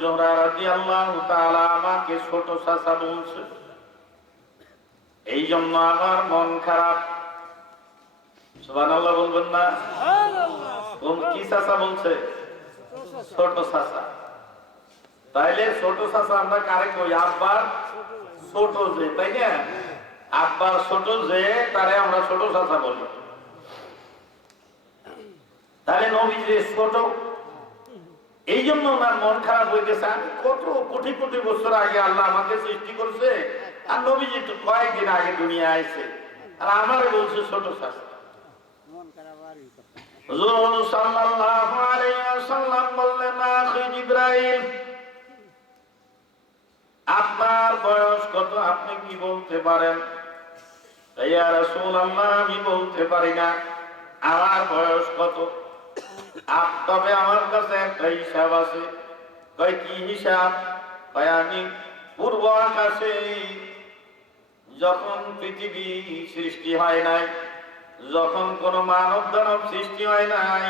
জোহরা রাদিয়াল্লাহু তাআলা আমাকে ছোট চাচা বলছে, এই জন্য আমার মন খারাপ। সুবহানাল্লাহ বলবেন না? কোন কি চাচা বলছে? ছোট চাচা। তাইলে ছোট চাচা আমরা কারে কই? আব্বার ছোট যে, তাই না? আব্বার ছোট যে, তারে আমরা ছোট চাচা বলি। তাহলে নবী যে ছোট, এই জন্য ওনার মন খারাপ হয়ে গেছে। আমি কত কোটি কোটি বছর আগে আল্লাহ আমাকে সৃষ্টি করছে, আর নবীজি তো কয়েকদিন আগে দুনিয়া আইছে, আর আমারে বলছে ছোট চাচা। হুজুর সাল্লাল্লাহু আলাইহি ওয়াসাল্লাম বললেন, আখি জিবরাইল, আপনার বয়স কত আপনি কি বলতে পারেন? ইয়া রাসূলুল্লাহ, আমি বলতে পারি না আমার বয়স কত। তবে আমার কাছে একটা হিসাব আছে। কয় কি হিসাব? কয় আমি পূর্ব আকাশে যখন পৃথিবী সৃষ্টি হয় নাই, যখন কোন মানব দানব সৃষ্টি হয় নাই,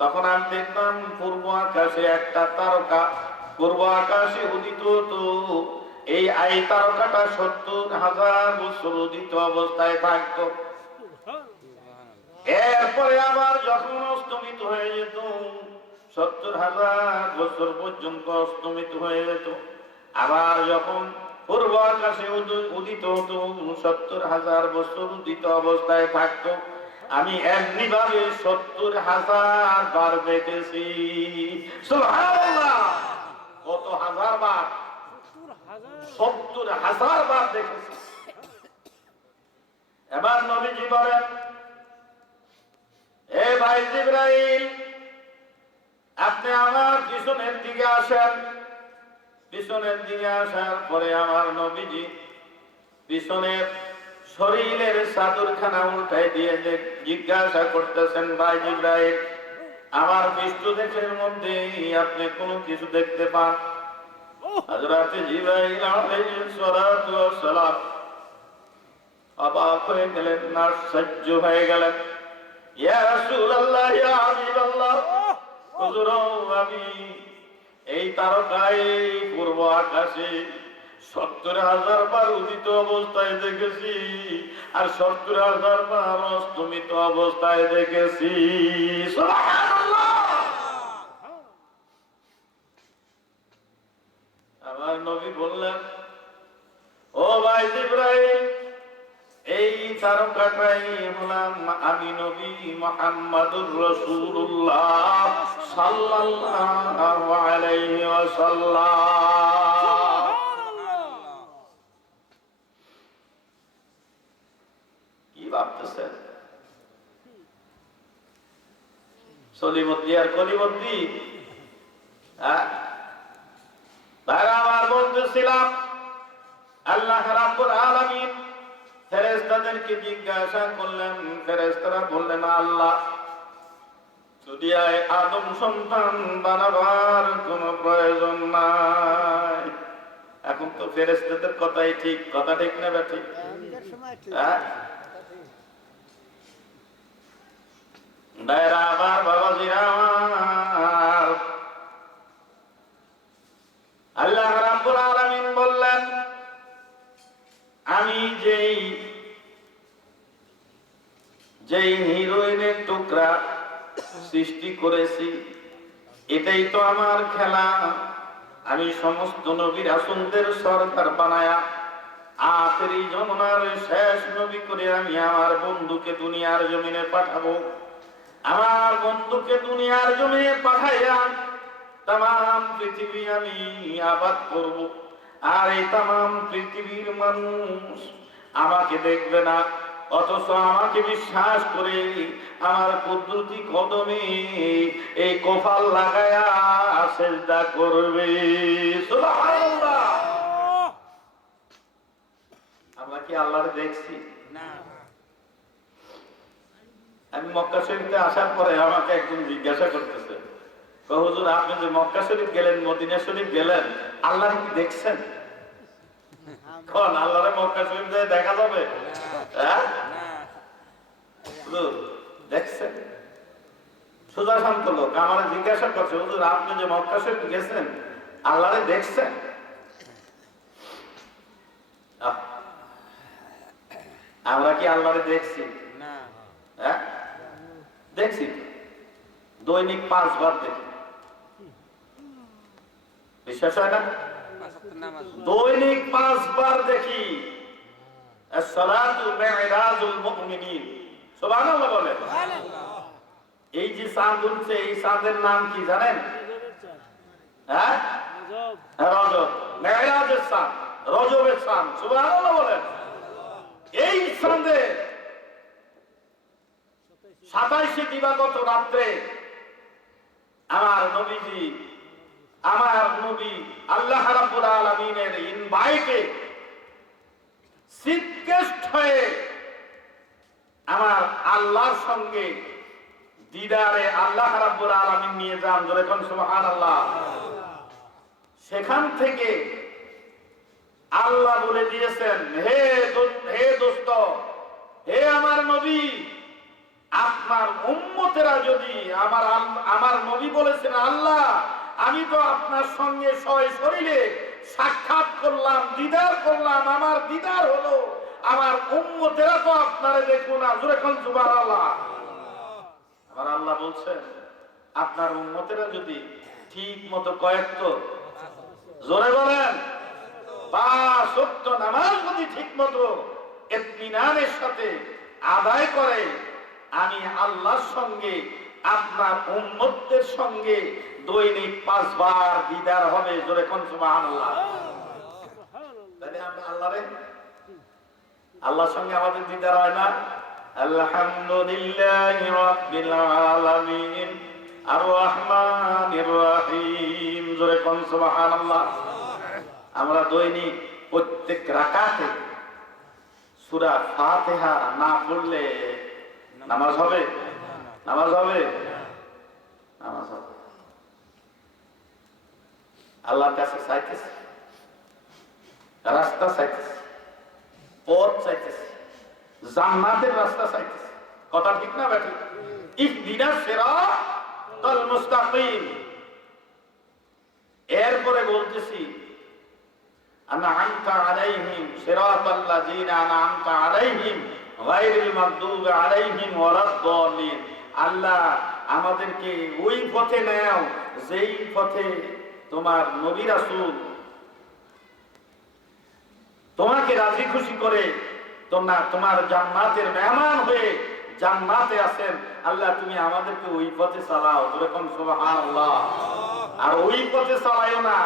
তখন আমি দেখলাম পূর্ব আকাশে একটা তারকা পূর্ব আকাশে উদিত হতো। এই তারকাটা ৭০,০০০ বছর উদিত অবস্থায় থাকতো। এরপরে আবার যখন অস্তমিত হয়ে যেত, ৭০,০০০ বছর পর্যন্ত অস্তমিত হয়ে যেত। আবার যখন পূর্ব আকাশে উদিত হতো, ৭০,০০০ বছর উদিত অবস্থায় থাকতো। আমি এমনি ভাবে ৭০,০০০ বার দেখেছি। সুবহানাল্লাহ! কত হাজার বার? ৭০,০০০ বার দেখেছি। এবার নবীজি বলেন, এ ভাই জিবরাইল, আপনি আমার পিছনের দিকে আসেন। পিছনের দিকে আসার পরে আমার নবীজি পিছনের শরীরের চাদরখানা উল্টাই দিয়ে জিজ্ঞাসা করতেছেন, ভাই জিবরাইল, আমার পৃষ্ঠদেশের মধ্যে আপনি কোনো কিছু দেখতে পান? হযরত জিবরাইল আলাইহিস সালাতু ওয়াস সালাম অবাক হয়ে গেলেন, আশ্চর্য হয়ে গেলেন। ইয়া রাসূলুল্লাহ, ইয়া হাবিবাল্লাহ, হুজুর, আমি এই তারকায় পূর্ব আকাশে ৭০,০০০ বার উদিত অবস্থায় দেখেছি, আর ৭০,০০০ বার অস্তমিত অবস্থায় দেখেছি। সুবহানাল্লাহ! আমার নবী বললেন, ও ভাই জিবরাইল, এই তারকাটাই হলাম আমি, নবী মুহাম্মদুর রাসূলুল্লাহ সাল্লাল্লাহু আলাইহি ওয়াসাল্লাম। কি ভাবতেছেন? সলিমতি আর কলিমতি? তারা আমার বলতেছিলাম, আল্লাহ রাব্বুল আলামিন ফেরেশতাদেরকে জিজ্ঞাসা করলেন, ফেরেশতারা বললেন, আল্লাহ, দুনিয়ায় আদম সন্তান বানাবার কোনো প্রয়োজন নাই। এখন তো ফেরেশতাদের কথাই ঠিক, কথা ঠিক না ঠিক? দায়রা আমার বাবাজিরা আমার, আল্লাহ রাব্বুল আলামিন বললেন, আমি যেই হিরোইনের টুকরা সৃষ্টি করেছি, এটাই তো আমার খেলা। আমি সমস্ত নবী রাসূলদের সরদার বানায়া আখেরি জামানার শেষ নবী করে আমি আমার বন্ধুকে দুনিয়ার জমিনে পাঠাবো। আমার বন্ধুকে দুনিয়ার জমিনে পাঠাইয়া তাম পৃথিবী আমি আবাদ করব, আর এই তাম পৃথিবীর মানুষ আমাকে দেখবে না, অথচ আমাকে বিশ্বাস করে আমার কুদরতি কদমে এই কপাল লাগায়া সিজদা করবে। সুবহানাল্লাহ! আমরা কি আল্লাহরে দেখছি? না। আমি মক্কা শরীফে আসার পরে আমাকে একজন জিজ্ঞাসা করতেছে, হুজুর, আপনি যে মক্কা শরীফ গেলেন, মদিনা শরীফ গেলেন, আল্লাহরে কি দেখছেন? কোন আল্লাহরে মক্কা শরীফ যায় দেখা যাবে? হ্যাঁ, দেখছেন? সোজা শান্ত লোক আমার জিজ্ঞাসা করছে, হুজুর, আপনি যে মক্কা শরীফ গেছেন, আল্লাহরে দেখছেন? আমরা কি আল্লাহরে দেখছি? না। হ্যাঁ, দেখছি। দৈনিক 5 বার দেখি। বিশ্বাস হয় না? দৈনিক 5 বার দেখি। as-salatu mi'rajul mu'minin। সুবহানাল্লাহ বলেন। এই যে চাঁদ উঠছে, এই চাঁদের নাম কি জানেন? হ্যাঁ, রজব। মেরাজের চাঁদ, রজবের চাঁদ। সুবহানাল্লাহ বলেন। এই চাঁদে 27 দিবাগত রাত্রে আমার নবীজি, আমার নবী আল্লাহ রাব্বুল আলামিনের ইনভাইটে সিদ্ধেষ্ট হয়ে আমার আল্লাহর সঙ্গে দিদারে আল্লাহ রাব্বুল আলামিন নিয়ে যান। যখন সুবহানাল্লাহ। সেখান থেকে আল্লাহ বলে দিয়েছেন, হে দোস্ত, হে আমার নবী, আপনার উম্মতেরা যদি আমার নবী বলেছেন, আল্লাহ আমি তো আপনার সঙ্গে সশরীরে সাক্ষাৎ করলাম, দিদার করলাম, আমার দিদার হলো, আমার উম্মতেরা তো আপনারে দেখবো না। যখন সুবহানাল্লাহ। আমার আল্লাহ বলছেন, আপনার উম্মতেরা যদি ঠিক মতো কয়েকত, জোরে বলেন, 5 ওয়াক্ত নামাজ যদি ঠিক মতো ইত্মিনানের সাথে আদায় করে, আমি আল্লাহর সঙ্গে আপনার উম্মতদের সঙ্গে দৈনিক 5 বার দিদার হবে। জোরে কোন সুবহানাল্লাহ। তাহলে আমরা আল্লাহর সঙ্গে আমাদের দিদার হয় না? আলহামদুলিল্লাহি রাব্বিল আলামিন আর রহমানির রহিম। জোরে কোন সুবহানাল্লাহ। আমরা দৈনিক প্রত্যেক রাকাতে সূরা ফাতিহা না পড়লে নামাজ হবে? নামাজ হবে? নামাজ হবে। আল্লাহর কাছে চাইতেছি, রাস্তা চাইতেছি, পথ চাইতেছি, জান্নাতের রাস্তা চাইতেছি। কথা ঠিক না বেঠিক? ইহদিনাস সিরাতাল মুস্তাকিম। এরপরে বলতেছি, আনআমতা আলাইহিম সিরাতাল্লাযিনা আনআমতা আলাইহিম গায়রিল মাগদুবি আলাইহিম ওয়ালাদ-দাল্লিন। আল্লাহ আমাদেরকে ওই পথে নাও যেই পথে তোমার নবী রাসূল তোমাকে রাজি খুশি করে তোমার জান্নাতের মেহমান হয়ে জান্নাতে আছেন। আল্লাহ তুমি আমাদেরকে ওই পথে চালাও। যেরকম সুবহানাল্লাহ। আর ওই পথে চালাইও না।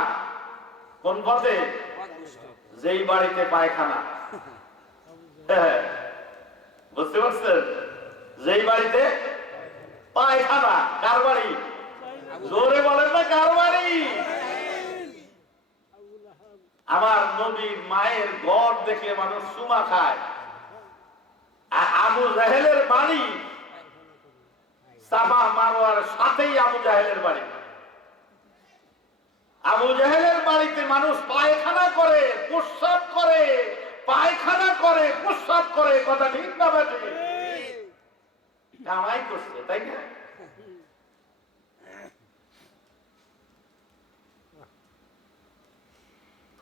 কোন পথে? যেই বাড়িতে পায়খানা। হ্যাঁ, বুঝতে পারছেন? যেই বাড়িতে পায়খানা। কার বাড়ি? জোরে বলেন না, কার বাড়ি? আমার নবীর মায়ের ঘর দেখলে মানুষ সুমা খায়। আর আবু জাহেলের বাড়ি সাফা মারওয়ার সাথেই আবু জাহেলের বাড়ি। আবু জাহেলের বাড়িতে মানুষ পায়খানা করে, প্রস্রাব করে, পায়খানা করে, প্রস্রাব করে। কথা ঠিক না বেঠে? কামাই করছে, তাই না?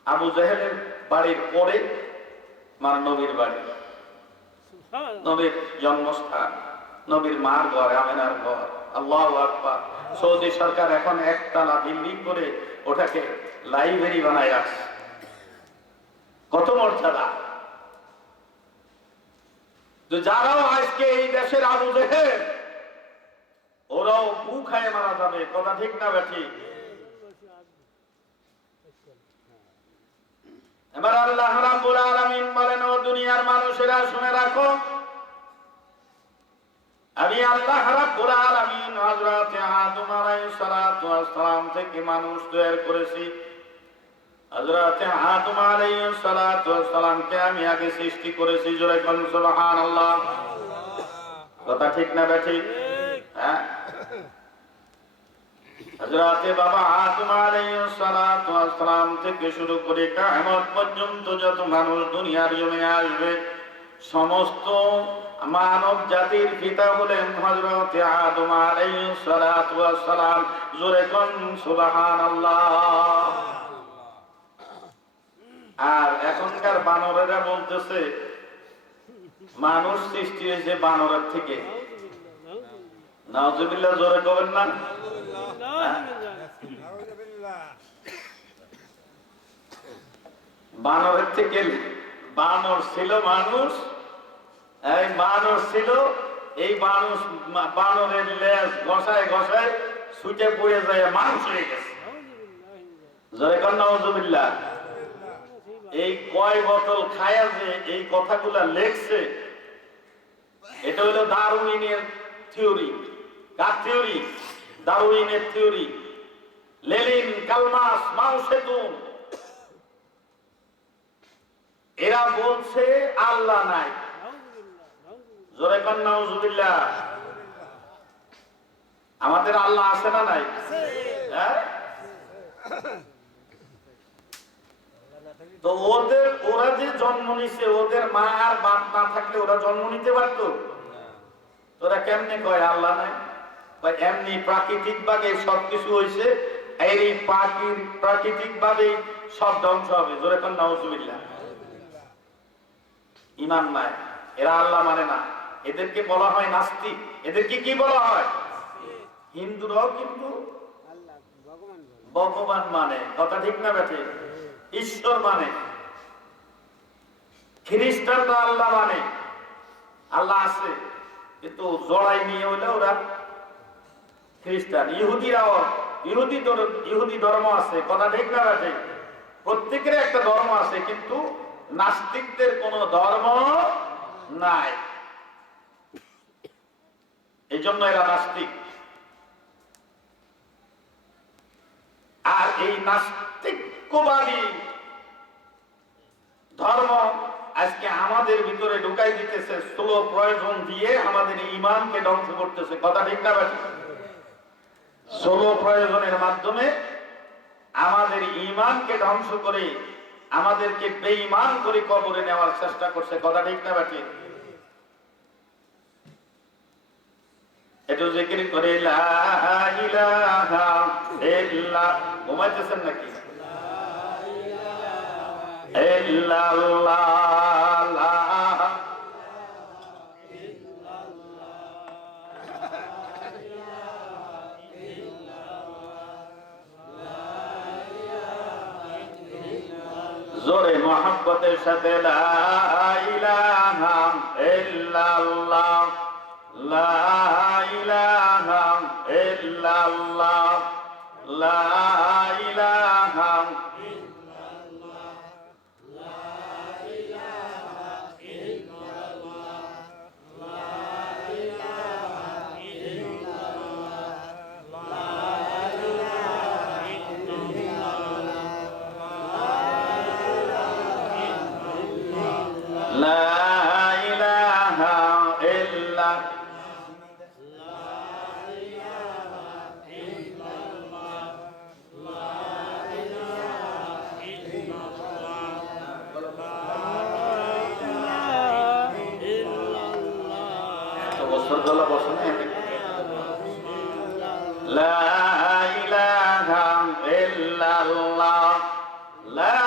আবু জাহেলের বাড়ির পরে আমার নবীর বাড়ি, নবীর জন্মস্থান, নবীর মার ঘর, আমেনার ঘর। আল্লাহু আকবার। সৌদি সরকার এখন একতলা বিল্ডিং করে ওটাকে লাইব্রেরি বানায় রাখছে। কত মর্যাদা! যারাও আজকে এই দেশের আবু জাহেল, ওরাও গু খায় মারা যাবে। কথা ঠিক না বেঠি? এবার আল্লাহ রাব্বুল আলামিন বলেন, ও দুনিয়ার মানুষেরা শুনে রাখো, আমি আল্লাহ রাব্বুল আলামিন হযরত আদম আলাইহিস সালাতু ওয়াস সালাম থেকে মানুষ তৈরি করেছি। হযরত আদম আলাইহিস সালাতু ওয়াস সালামকে আমি আগে সৃষ্টি করেছি। জোরে বলুন সুবহানাল্লাহ। কথা ঠিক না বেঠিক? হ্যাঁ, হযরত বাবা আদম আলাইহিস সালাতু ওয়াস সালাম থেকে শুরু করে কিয়ামত পর্যন্ত যত মানুষ দুনিয়ার জমিনে আসবে, সমস্ত মানব জাতির পিতা হলেন হযরত আদম আলাইহিস সালাতু ওয়াস সালাম। জোরে বলুন সুবহানাল্লাহ। বানরেরা বলতেছে মানুষ সৃষ্টি হয়েছে বানরের থেকে। নাউজুবিল্লাহ, জোরে কবেন না? বানরের থেকে বানর ছিল মানুষ, এই বানর ছিল, এই মানুষ বানরের লেজ ঘষায় ঘষায় ছুটে পড়ে যায় মানুষ হয়ে গেছে। জোরে কর নাউজুবিল্লাহ। এই কয় বোতল খায়া যে এই কথাগুলা লেখছে, এটা হলো ডারউইনের থিওরি। কার থিওরি? ডারউইনের থিওরি। লেনিন, কালমাস, মাও সেতুং এরা বলছে আল্লাহ নাই। জোরে কর নাউজুবিল্লাহ। আমাদের আল্লাহ আছে না নাই? হ্যাঁ, তো ওরা যে জন্ম নিছে, ওদের মা আর বাপ না থাকলে ওরা জন্ম নিতে পারতো? তোরা কেমনে কয় আল্লাহ নাই? এমনি প্রাকৃতিক ভাবে সবকিছু হয়েছে, এই প্রাকৃতিক ভাবে সব ধ্বংস হবে। জোরে কর নাউজুবিল্লাহ। ঈমান নাই, এরা আল্লাহ মানে না, এদেরকে বলা হয় নাস্তিক। এদেরকে কি বলা হয়? হিন্দুরাও কিন্তু ভগবান মানে, কথা ঠিক না বেঠে? ঈশ্বর মানে। খ্রিস্টানরা আল্লাহ মানে, আল্লাহ আছে কিন্তু জড়াই নিয়ে হইলে ওরা খ্রিস্টান। ইহুদিরাও ইহুদি ধর্ম আছে, কথা ঠিক না বেঠে? প্রত্যেকের একটা ধর্ম আছে, কিন্তু নাস্তিকদের কোন ধর্ম নাই, এই জন্য এরা নাস্তিক। আর এই নাস্তিকবাদী ধর্ম আজকে আমাদের ভিতরে ঢুকাই দিতেছে, স্থূল প্রয়োজন দিয়ে আমাদের ঈমানকে ধ্বংস করতেছে, কথা ঠিক না বেঠিক? স্থূল প্রয়োজনের মাধ্যমে আমাদের ঈমানকে ধ্বংস করে আমাদেরকে বেঈমান করে কবরে নেওয়ার চেষ্টা করছে, কথা ঠিক না বেঠিক? একটু জিকির করে লা ইলাহা ইল্লাল্লাহ। ঘুমাইতেছেন নাকি? জোরে মোহাব্বতের সাথে লা ইলাহা ইল্লাল্লাহ, লা ইলাহা ইল্লাল্লাহ, লা ইলাহা ইল্লাল্লাহ, লা ইলাহা ইল্লাল্লাহ, লা ইলাহা ইল্লাল্লাহ, লা ইলাহা ইল্লাল্লাহ, লা ইলাহা ইল্লাল্লাহ। লা ইলাহা ইল্লাল্লাহ, লা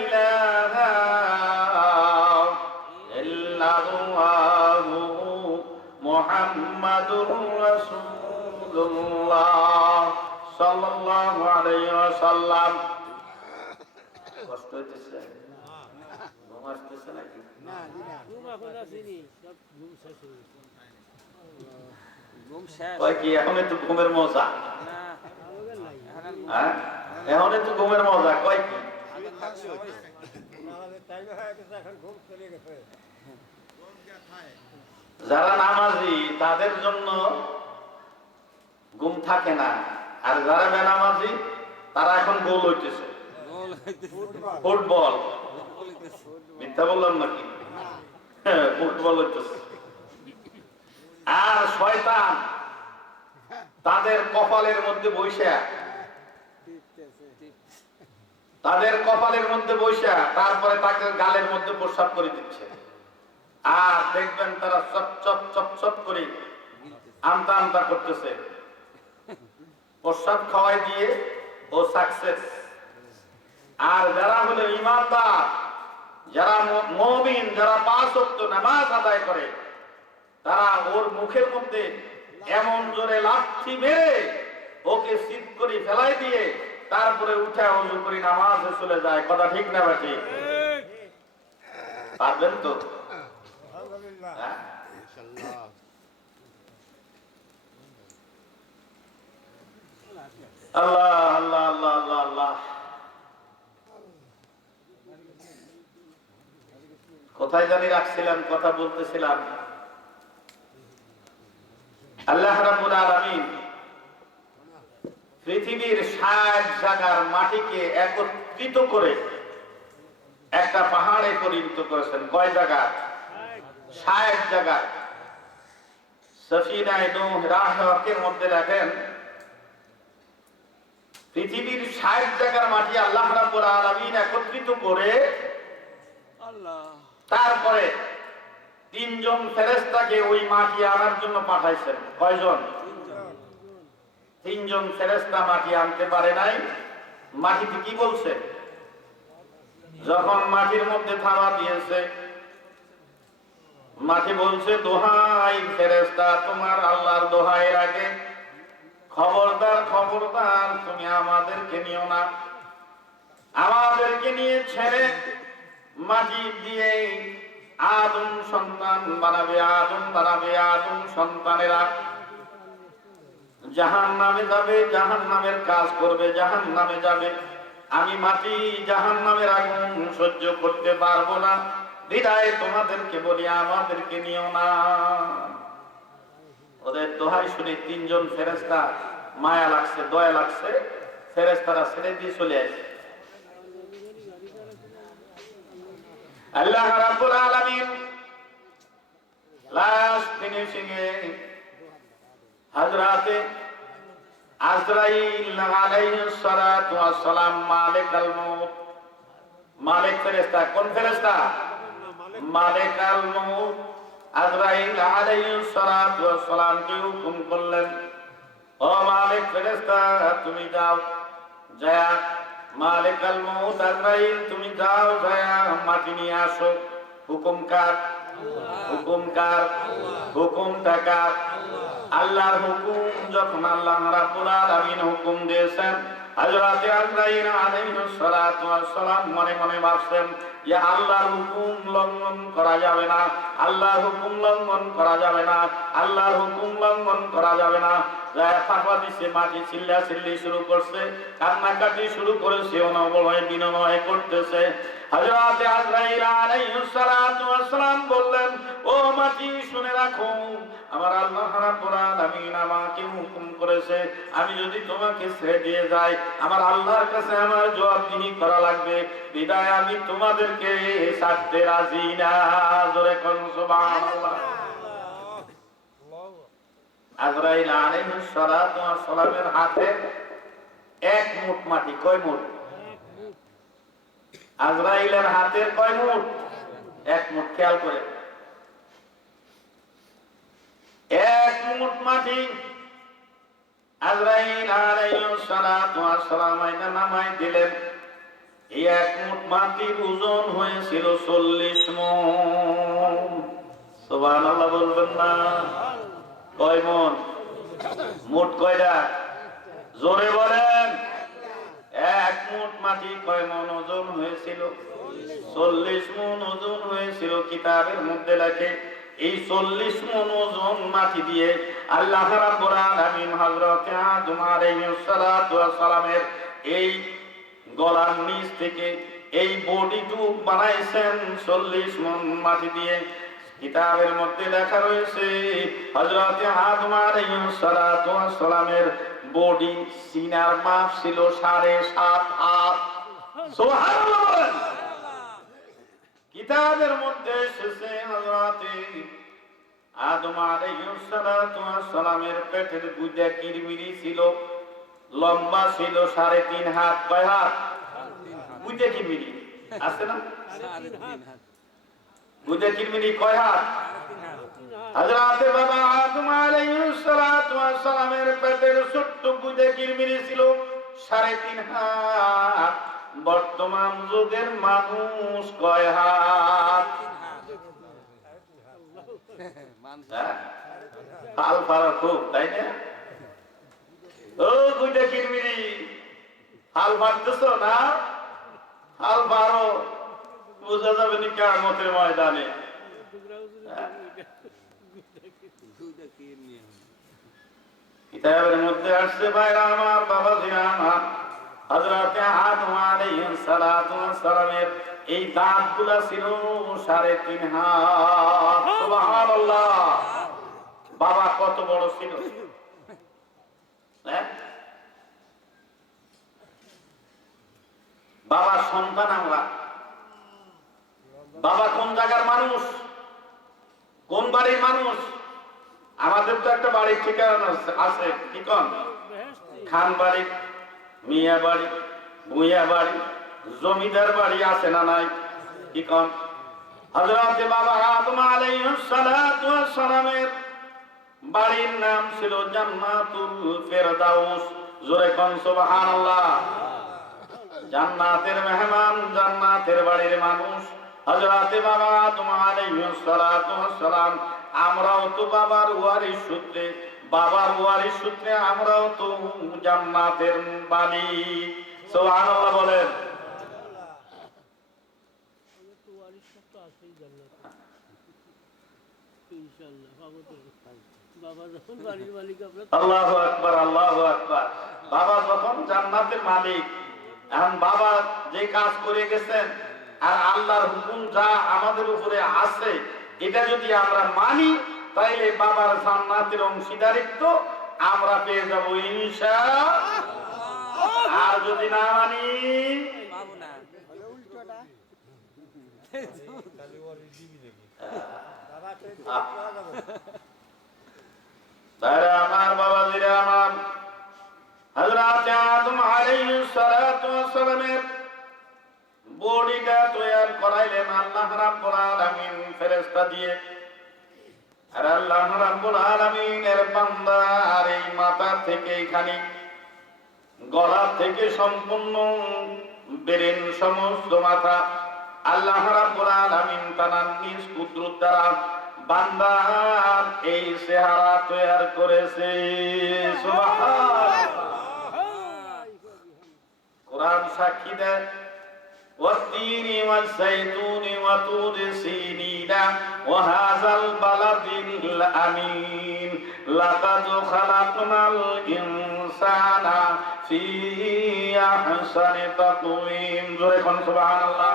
ইলাহা ইল্লাল্লাহ, মুহাম্মাদুর রাসূলুল্লাহ সাল্লাল্লাহু আলাইহি ওয়াসাল্লাম। কষ্ট হইতেছে? ঘুম আসতেছে নাকি? না, ঘুম এখন আসেনি, সব ঘুম শেষ হয়ে গেছে। এখন একটু ঘুমের মজা, এখন একটু ঘুমের মজা কয় কি? যারা নামাজি তাদের জন্য ঘুম থাকে না, আর যারা বেনামাজি তারা এখন গোল হইতেছে, ফুটবল। মিথ্যা বললাম নাকি? ফুটবল হইতেছে। আর শয়তান তাদের কপালের মধ্যে বৈশা, তারপরে তাকে গালের মধ্যে প্রস্রাব করে দিচ্ছে। আর দেখবেন তারা চপ চপ চপ চপ করে আমতা আমতা করতেছে। প্রস্রাব খাওয়াই দিয়ে ও সাকসেস। আর যারা হলো ইমানদার, যারা মুমিন, যারা পাঁচ ওয়াক্ত নামাজ আদায় করে, তারা ওর মুখের মধ্যে এমন জোরে লাথি মেরে ওকে সিট করে ফেলাই দিয়ে তারপরে উঠে ওযু করে নামাজে চলে যায়। কথা ঠিক না বাকি? পারবেন তো? হ্যাঁ? আল্লাহ আল্লাহ আল্লাহ আল্লাহ আল্লাহ। কোথায় জানি রাখছিলাম, কথা বলতেছিলাম। আল্লাহ রাব্বুল আলামিন পৃথিবীর ৬০ জায়গার মাটিকে একত্রিত করে একটা পাহাড়ে পরিণত করেছেন। কয় জায়গা? ৬০ জায়গা। সফিনায়ে নূহ রাহের মধ্যে দেখেন পৃথিবীর ৬০ জায়গার মাটি আল্লাহ রাব্বুল আলামিন একত্রিত করে তারপরে ৩ জন ফেরেশতাকে ওই মাটি আনার জন্য পাঠাইছেন। কয়জন? ৩ জন ফেরেশতা মাটি আনতে পারে নাই। মাটিতে কি বলছে? যখন মাটির মধ্যে থাবা দিয়েছে, মাটি বলছে, দোহাই ফেরেশতা, তোমার আল্লাহর দোহাইয়ের আগে খবরদার খবরদার, তুমি আমাদেরকে নিও না। আমাদেরকে নিয়ে ছেড়ে মাটি দিয়ে আদম সন্তান বানাবে, আদম বানাবে। আদম সন্তানেরা জাহান্নামে যাবে, জাহান্নামের কাজ করবে, জাহান্নামে যাবে। আমি মাটি জাহান্নামের আগুন সহ্য করতে পারবো না, বিদায় তোমাদেরকে বলি আমাদেরকে নিও না। ওদের দোহাই শুনে ৩ জন ফেরেশতা মায়া লাগছে, দয়া লাগছে, ফেরেশতারা ছেড়ে দিয়ে চলে আসে। আল্লাহ রাব্বুল আলামিন লাস্ট ফিনিশিং এ হযরতে আজরাইল আলাইহিস সালাতু ওয়াস সালাম, মালিকাল মউত, মালিক ফেরেশতা। কোন ফেরেশতা? মালিকাল মউত। আজরাইল আলাইহিস সালাতু ওয়াস সালামকে হুকুম করলেন, ও মালিক ফেরেশতা, তুমি যাও, যায় মালিকাল মউত আজরাইল, তুমি যাও, যায় মাটি নিয়ে আসো। হুকুম কার? হুকুম কার? হুকুমটা কার? আল্লাহর হুকুম। যখন আল্লাহ রাব্বুল আলামিন হুকুম দিয়েছেন, হযরত আজরাইল আলাইহিস সালাতু ওয়াস সালাম মনে মনে ভাবছেন যে আল্লাহর হুকুম লঙ্ঘন করা যাবে না, আল্লাহর হুকুম লঙ্ঘন করা যাবে না, আল্লাহর হুকুম লঙ্ঘন করা যাবে না। যায় ফাঁপা দিছে, মাটি চিল্লাচিল্লি শুরু করছে, কান্নাকাটি শুরু করেছে, অনবরত বিনয় করতেছে। হযরত আজরাইল আলাইহিস সালাতু ওয়াস সালাম বললেন, ও মাটি শুনে রাখো, আমার আল্লাহ রাব্বুল আলামিন আমাকে হুকুম করেছে, আমি যদি তোমাকে ছেড়ে দিয়ে যাই আমার আল্লাহর কাছে আমার জবাবদিহি করা লাগবে, বিদায় আমি তোমাদেরকে ছাড়তে রাজি না। জোরে কোন সুবহানাল্লাহ। আজরাইল আলাইহিস সালাতু ওয়াস সালামের হাতে ১ মুঠ মাটি। কয় মুঠ? আজরাইলের হাতের কয় মুঠ? ১ মুঠ। খেয়াল করে, ১ মুঠ মাটি আজরাইল আলাইহিস সালাতু ওয়াস সালাম আইনা নামাই দিলেন। এই ১ মুঠ মাটির ওজন হয়েছিল ৪০ মণ। সুবহানাল্লাহ বলবেন না? কয় মণ? মুঠ কয়টা? জোরে বলেন। ১ মুঠ মাটি কয় মণ ওজন হয়েছিল? ৪০ মণ ওজন হয়েছিল। কিতাবের মধ্যে লেখে এই ৪০ মণ ওজন মাটি দিয়ে আল্লাহ রাব্বুল আলামিন হযরত আদম আলাইহিস সালাতু ওয়াস সালামের এই গলার নিচ থেকে এই বডিটুক বানাইছেন ৪০ মণ মাটি দিয়ে। কিতাবের মধ্যে লেখা রয়েছে হযরত আদম আলাইহিস সালাতু ওয়াস সালামের বডি সিনার মাপ ছিল ৭.৫ হাত। সুবহানাল্লাহ। কিতাবের মধ্যে এসেছে হযরত আদম আলাইহিস সালাতু ওয়াস সালামের পেটের গুদা কিরমিরি ছিল, লম্বা ছিল ৩.৫ হাত। কয় হাত? গুদা কিরমিরি আছে না? ৩.৫ হাত। গুদা কিরমিরি কয় হাত? হযরত বাবা আদম আলাইহিস সালাতু ওয়াস সালামের পেটের ছোট্ট গুদা কিরমিরি ছিল ৩.৫ হাত। বর্তমান যুগের মানুষ কয় হাত? হাল পারা খুব, তাই না? ও দুইটা কিরমিরি, হাল পারতেছ না? হাল পারো, বোঝা যাবে নি কিয়ামতের ময়দানে। কিতাবের মধ্যে আসছে ভাইরা আমার, বাবাজিরা আমার, হযরতে আদম আলাইহিস সালাতু ওয়াস সালামের এই দাঁতগুলা ছিল 3.5 হাত। সুবহানাল্লাহ। বাবা কত বড় ছিল, হ্যাঁ? বাবার সন্তান আমরা। বাবা কোন জায়গার মানুষ, কোন বাড়ির মানুষ? আমাদের তো একটা বাড়ির ঠিকানা আছে, কি কোন? খান বাড়ি, মিয়া বাড়ি, ভুইয়া বাড়ি, জমিদার বাড়ি আছে না নাই? কি কোন? হযরতে বাবা আদম আলাইহিস সালাতু ওয়াস সালামের বাড়ির নাম ছিল জান্নাতুল ফেরদাউস। জোরে কোন সুবহানাল্লাহ। জান্নাতের মেহমান, জান্নাতের বাড়ির মানুষ হযরতে বাবা আদম আলাইহিস সালাতু ওয়াস সালাম। আমরাও তো বাবার ওয়ারিস সূত্রে, বাবার ওয়ারিস সূত্রে আমরাও তো জান্নাতের মালিক। সুবহানাল্লাহ বলেন। আল্লাহু আকবার, আল্লাহু আকবার। বাবা যখন জান্নাতের মালিক, এখন বাবা যে কাজ করে গেছেন আর আল্লাহর হুকুম যা আমাদের উপরে আছে, এটা যদি আমরা মানি তাইলে বাবার জান্নাতের অংশীদারিত্ব আমরা পেয়ে যাব ইনশাআল্লাহ। আর যদি না মানি, আমার বাবাজিরা আমার, হযরতে আদম আলাইহিস সালাতু ওয়াস সালামের বডিটা তৈরি করাইলেন আল্লাহ রাব্বুল আলামিন ফেরেশতা দিয়ে। আর আল্লাহ রাব্বুল আলামিনের বান্দার এই মাথা থেকে এখানে গলা থেকে সম্পূর্ণ বেরেন সমস্ত মাথা আল্লাহ রাব্বুল আলামিন তার নিজ কুদরত দ্বারা বান্দার এই চেহারা তৈরি করেছে। সুবহানাল্লাহ। কোরআন সাক্ষী দেয়, والتين والزيتون وطور سينين وهذا البلد الأمين لقد خلقنا الإنسان في أحسن تقويم। سبحان الله।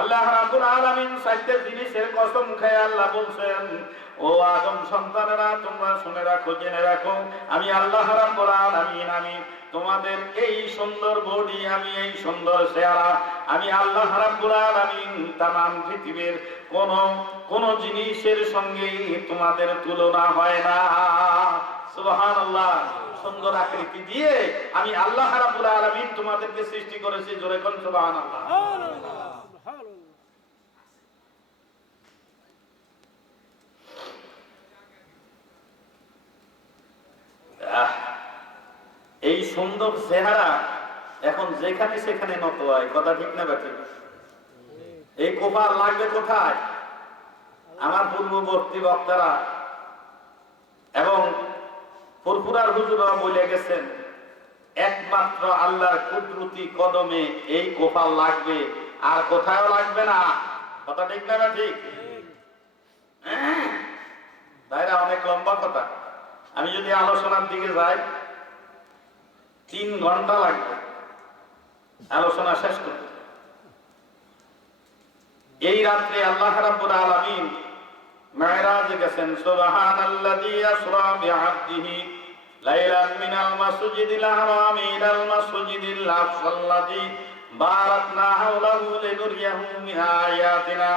আল্লাহ রাব্বুল আলামিন সাইতে জিনিসের কসম খায় আল্লাহ বলছেন, ও আদম সন্তানেরা তোমরা শুনে রাখো, জেনে রাখো, আমি আল্লাহ রাব্বুল আলামিন আমি তোমাদের এই সুন্দর বডি, আমি এই সুন্দর চেহারা, আমি আল্লাহ রাব্বুল আলামিন তামাম পৃথিবীর কোন জিনিসের সঙ্গে তোমাদের তুলনা হয় না। সুবহানাল্লাহ। সুন্দর আকৃতি দিয়ে আমি আল্লাহ রাব্বুল আলামিন তোমাদেরকে সৃষ্টি করেছি। জোরে কোন সুবহানাল্লাহ। এই সুন্দর চেহারা এখন যেখানে সেখানে নত হয়, কথা ঠিক না বেঠি? এই কোপার লাগবে কোথায়? আমার পূর্ববর্তী বক্তারা এবং ফুরফুরার হুজুররা বলে গেছেন, একমাত্র আল্লাহর কুদরতি কদমে এই কোপাল লাগবে, আর কোথাও লাগবে না। কথা ঠিক না বেঠি? তাইরা অনেক লম্বা কথা। আমি যদি আলোচনার দিকে যাই 3 ঘন্টা লাগবে আলোচনা শেষ করতে। এই রাত্রে আল্লাহ রাব্বুল আলামিন মিরাজে গেছেন। সুবহানাল্লাযী আসরা বিআবদিহি লাইলান মিনাল মাসজিদিল হারামি ইলাল মাসজিদিল আকসাল্লাযী বারাকনা হাওলাহু লিনুরিয়াহু মিন আয়াতিনা।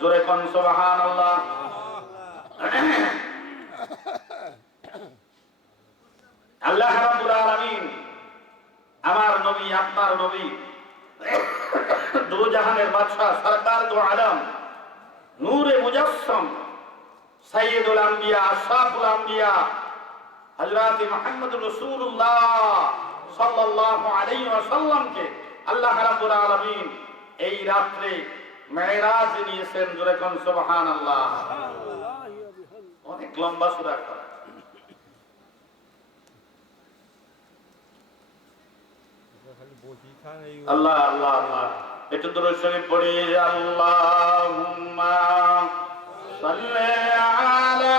জোরে কোন সুবহানাল্লাহ। আল্লাহ রাব্বুল আলামিন আমার নবী, আপনার নবী, দু জাহানের বাদশা, সরকার দু আলম, নূরে মুজাসসাম, সাইয়্যিদুল আম্বিয়া, আশরাফুল আম্বিয়া, হযরত মুহাম্মদ রাসূলুল্লাহ সাল্লাল্লাহু আলাইহি ওয়াসাল্লামকে আল্লাহ রাব্বুল আলামিন এই রাত্রে মেরাজ নিয়েছেন। জোরে কোন সুবহানাল্লাহ। অনেক লম্বা সূরা করা। আল্লাহ আল্লাহ আল্লাহ একটু দরুদ শরীফ পড়ি। আল্লাহুম্মা সাল্লি আলা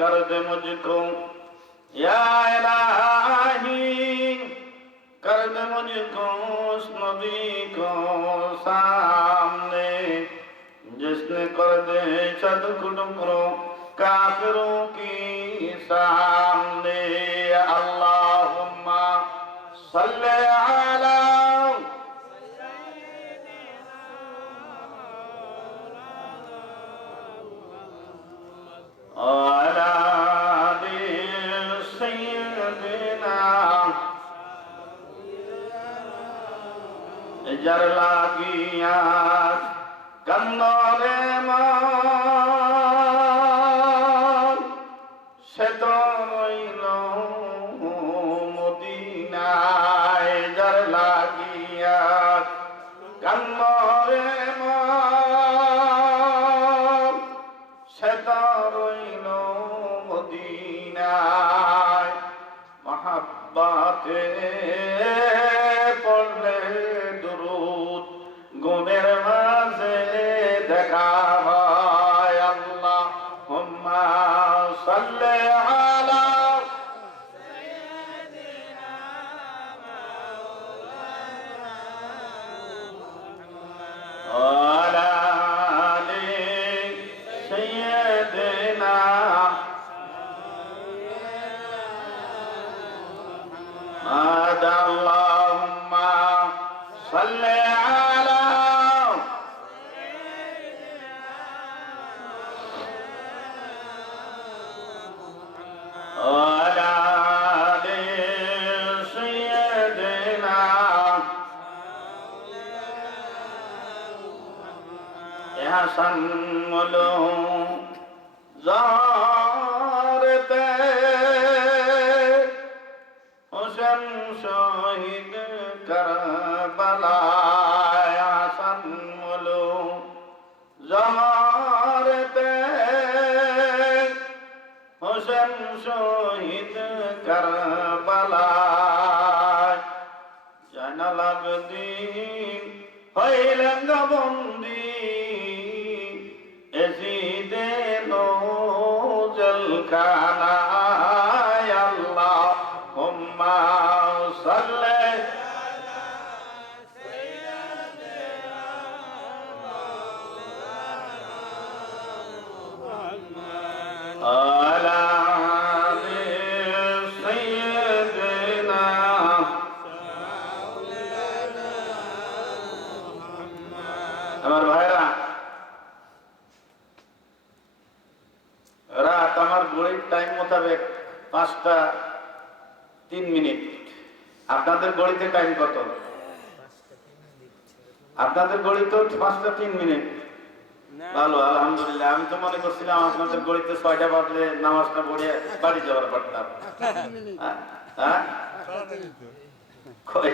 कर दे मुझको या इलाही कर दे मुझको उस नबी को सामने जिसने कर दे चद टुकड़ों काफिरों की सामने। अल्लाहुम्मा सल्ले अला jar lagiya kannore man se to roilo Modinaay jar lagiya kannore man se to roilo Modinaay mahabbate পড়লে দুরূদ গুণের মাঝে দেখা হয়। আল্লাহুম্মা সাল্লি আলা সাইয়্যিদিনা মাওলানা ওয়া আলা আলি সাইয়্যিদিনা আল্লাহুম্মা সাল্লি আলা ওয়া আলা আলি সাইয়্যিদিনা হাসান মুলো জারতে হুসেন শহীদ কারবালায় হাসান মুলো জারতে হুসেন শহীদ কারবালায় জানাল আবদিন হইলেন বন্দী এজিদে জেলখানায়। আল্লাহুম্মা সাল্লি আলা সাইয়্যিদিনা আমার ভাইরা রাত আমার ঘড়ির টাইম মোতাবেক 5:03। আপনাদের ঘড়িতে টাইম কত? আপনাদের ঘড়ি তো 5:03। ভালো, আলহামদুলিল্লাহ। আমি তো মনে করছিলাম আপনাদের ঘড়িতে 6টা বাজলে নামাজটা পড়ে বাড়ি যাওয়ার পারতাম। হ্যাঁ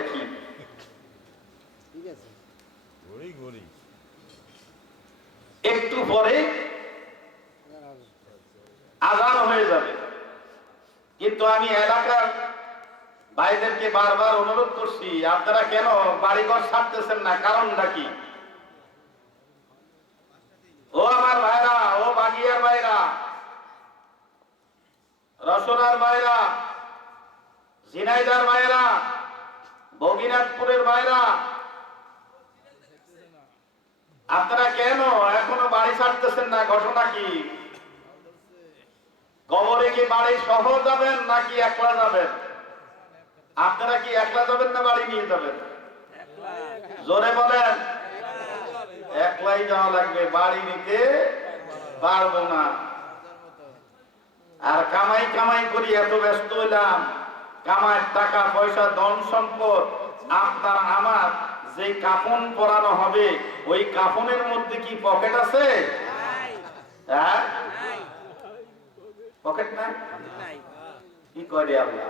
কি একটু পরে আযান হয়ে যাবে, কিন্তু আমি এলাকার ভাইদেরকে বারবার অনুরোধ করছি, আপনারা কেন বাড়িঘর ছাড়তেছেন না? কারণটা কি? ও আমার ভাইরা, ও বাগিয়ার ভাইরা, রসনার ভাইরা, ঝিনাইদার ভাইরা, বগিনাথপুরের ভাইরা, আপনারা কেন এখনো বাড়ি ছাড়তেছেন না? ঘটনা কি? কবরে কি বাড়ি সহ যাবেন নাকি একলা যাবেন? আপনারা কি একলা যাবেন না বাড়ি নিয়ে যাবেন? জোরে বলেন। একলাই যাওয়া লাগবে, বাড়ি নিতে পারবো না। আর কামাই কামাই করি এত ব্যস্ত হইলাম, কামায় টাকা পয়সা ধন সম্পদ, আপনার আমার যে কাফন পরানো হবে ওই কাফনের মধ্যে কি পকেট আছে? হ্যাঁ, পকেট নাই। কি করে আল্লাহ?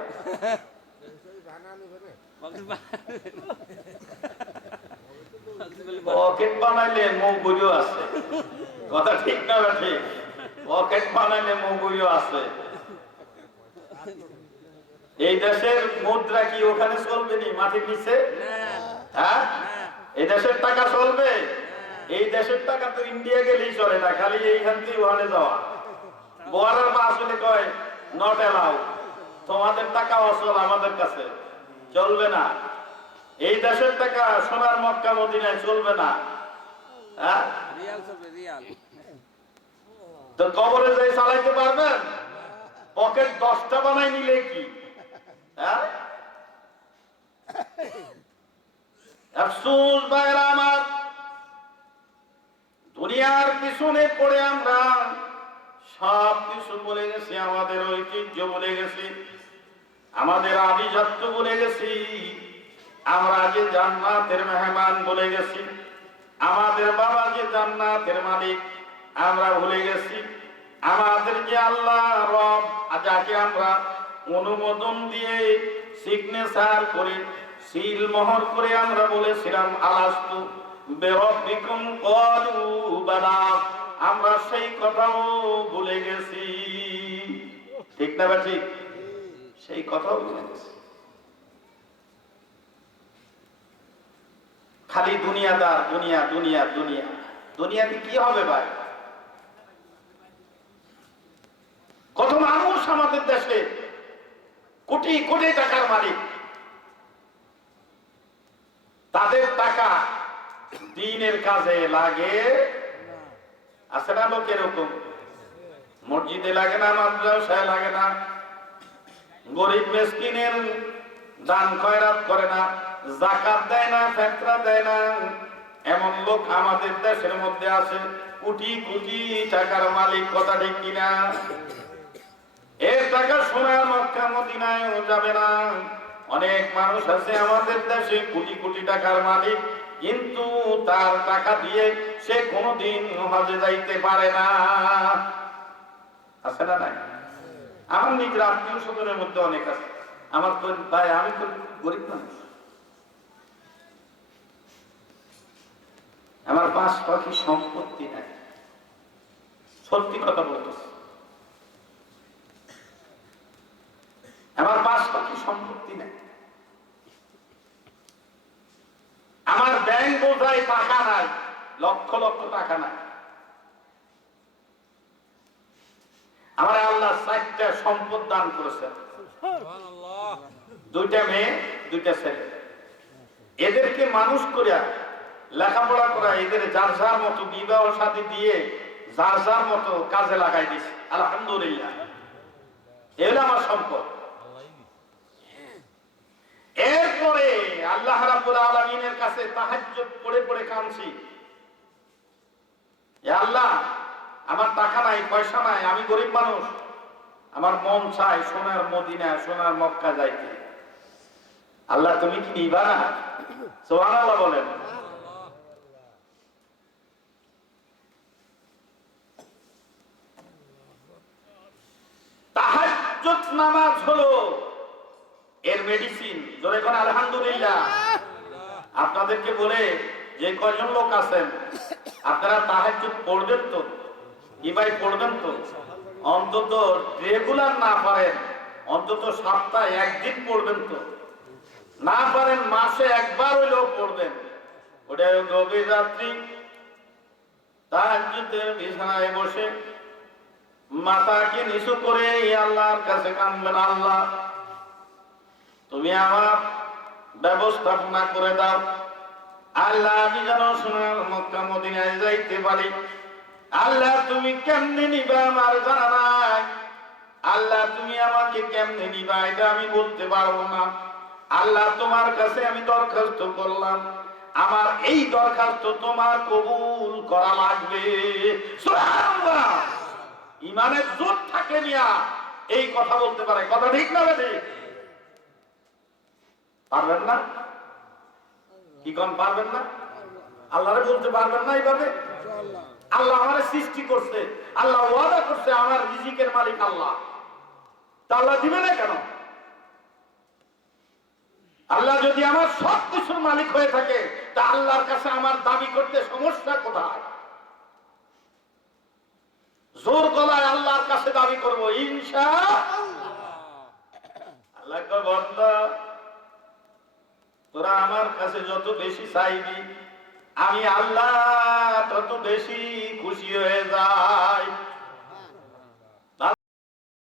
পকেট বানাইলে মৌগুলিও আছে, কথা ঠিক না? ঠিক, পকেট বানাইলে মৌগুলিও আছে। এই দেশের মুদ্রা কি ওখানে চলবে নি মাটির নিচে? হ্যাঁ, এই দেশের টাকা চলবে? এই দেশের টাকা তো ইন্ডিয়া গেলেই চলে না, খালি এইখান থেকে ওখানে যাওয়া। বর্ডার পাস হলে কয় নট এলাউ, তোমাদের টাকা অচল, আমাদের কাছে চলবে না। এই দেশের টাকা সোনার মক্কা মদিনায় চলবে না। হ্যাঁ, তো কবরে যাই চালাইতে পারবেন? পকেট 10টা বানাই নিলে কি? হ্যাঁ, আফসোস ভাইরা আমার, দুনিয়ার পিছনে পড়ে আমরা সব কিছু বলে গেছি, আমাদের ঐতিহ্য বলে গেছি, আমাদের আভিজাত্য বলে গেছি, আমরা যে জান্নাতের মেহমান বলে গেছি, আমাদের বাবা যে জান্নাতের মালিক আমরা ভুলে গেছি, আমাদের যে আল্লাহ রব যাকে আমরা অনুমোদন দিয়ে সিগনেচার করে সিল মোহর করে আমরা বলেছিলাম আলাস্তু বিরব্বিকুম ক্বালু বালা, আমরা সেই কথাও ভুলে গেছি। ঠিক না বা ঠিক? সেই কথাও ভুলে গেছি। খালি দুনিয়াদার, দুনিয়া দুনিয়া দুনিয়া। দুনিয়াতে কি হবে ভাই? কত মানুষ আমাদের দেশে কোটি কোটি টাকার মালিক, তাদের টাকা দ্বীনের কাজে লাগে। আছে না লোক এরকম? মসজিদে লাগে না, মাদ্রাসায় লাগে না, গরিব মিসকিনের দান খয়রাত করে না, যাকাত দেয় না, ফিতরা দেয় না, এমন লোক আমাদের দেশের মধ্যে আছে কোটি কোটি টাকার মালিক। কথা ঠিক কিনা? এর টাকা সোনার মক্কা মদিনায় যাবে না। অনেক মানুষ আছে আমাদের দেশে কোটি কোটি টাকার মালিক, কিন্তু তার টাকা দিয়ে সে কোনোদিন হজে যাইতে পারে না। আছে না? নাই? আমার নিজের আত্মীয় স্বজনের মধ্যে অনেক আছে। আমার তো ভাই, আমি তো গরিব মানুষ, আমার 5 পাখি সম্পত্তি নাই। সত্যি কথা বলতেছি, আমার 5 পাখি সম্পত্তি নাই। আমার ব্যাংক বোঝায় টাকা নাই, লক্ষ লক্ষ টাকা নাই। আমার আল্লাহ 4টা সম্পদ দান করেছেন, 2টা মেয়ে 2টা ছেলে। এদেরকে মানুষ করিয়া লেখাপড়া করা, এদের যার যার মতো বিবাহ শাদী দিয়ে যার যার মতো কাজে লাগাই দিছে। আলহামদুলিল্লাহ, এগুলো আমার সম্পদ। এরপরে আল্লাহ রাব্বুল আলামিনের কাছে তাহাজ্জুদ পড়ে পড়ে কাঁদছি, এ আল্লাহ, আমার টাকা নাই, পয়সা নাই, আমি গরিব মানুষ, আমার মন চাই সোনার মদিনা, সোনার মক্কা যাইতে। আল্লাহ তুমি কি নিবা না? সুবহানাল্লাহ বলেন। তাহাজ্জুদ নামাজ হলো এর মেডিসিন। জোরে কোন আলহামদুলিল্লাহ। আপনাদেরকে বলে, যে কয়জন লোক আছেন আপনারা তাহাজ্জুদ পড়বেন তো? কি ভাই পড়বেন তো? অন্তত রেগুলার না পারেন অন্তত সপ্তাহে 1 দিন পড়বেন তো? না পারেন মাসে 1 বার হইলেও পড়বেন। ওটা গভীর রাত্রি তাহাজ্জুদের বিছানায় বসে মাথাকে নিচু করে আল্লাহর কাছে কাঁদবেন, আল্লাহ তুমি আমার ব্যবস্থাপনা করে দাও। আল্লাহ আমি যেন সোনার মক্কা মদিনায় যাইতে পারি। আল্লাহ তুমি কেমনে নিবা আমার জানা নাই। আল্লাহ তুমি আমাকে কেমনে নিবা এটা আমি বলতে পারবো না। আল্লাহ তোমার কাছে আমি দরখাস্ত করলাম, আমার এই দরখাস্ত তোমার কবুল করা লাগবে। সুবহানাল্লাহ। ইমানের জোর থাকে নিয়া এই কথা বলতে পারে। কথা ঠিক না ঠিক? পারবেন না? কি কোন পারবেন না? আল্লাহরে বলতে পারবেন না এইভাবে? আল্লাহ আমারে সৃষ্টি করছে, আল্লাহ ওয়াদা করছে আমার রিজিকের মালিক আল্লাহ, তা আল্লাহ দিবে না কেন? আল্লাহ যদি আমার সব কিছুর মালিক হয়ে থাকে, তা আল্লাহর কাছে আমার দাবি করতে সমস্যা কোথায়? জোর গলায় আল্লাহর কাছে দাবি করব ইনশাআল্লাহ। আল্লাহ কয় বান্দা, তোরা আমার কাছে যত বেশি চাইবি, আমি আল্লাহ তত বেশি খুশি হয়ে যাই।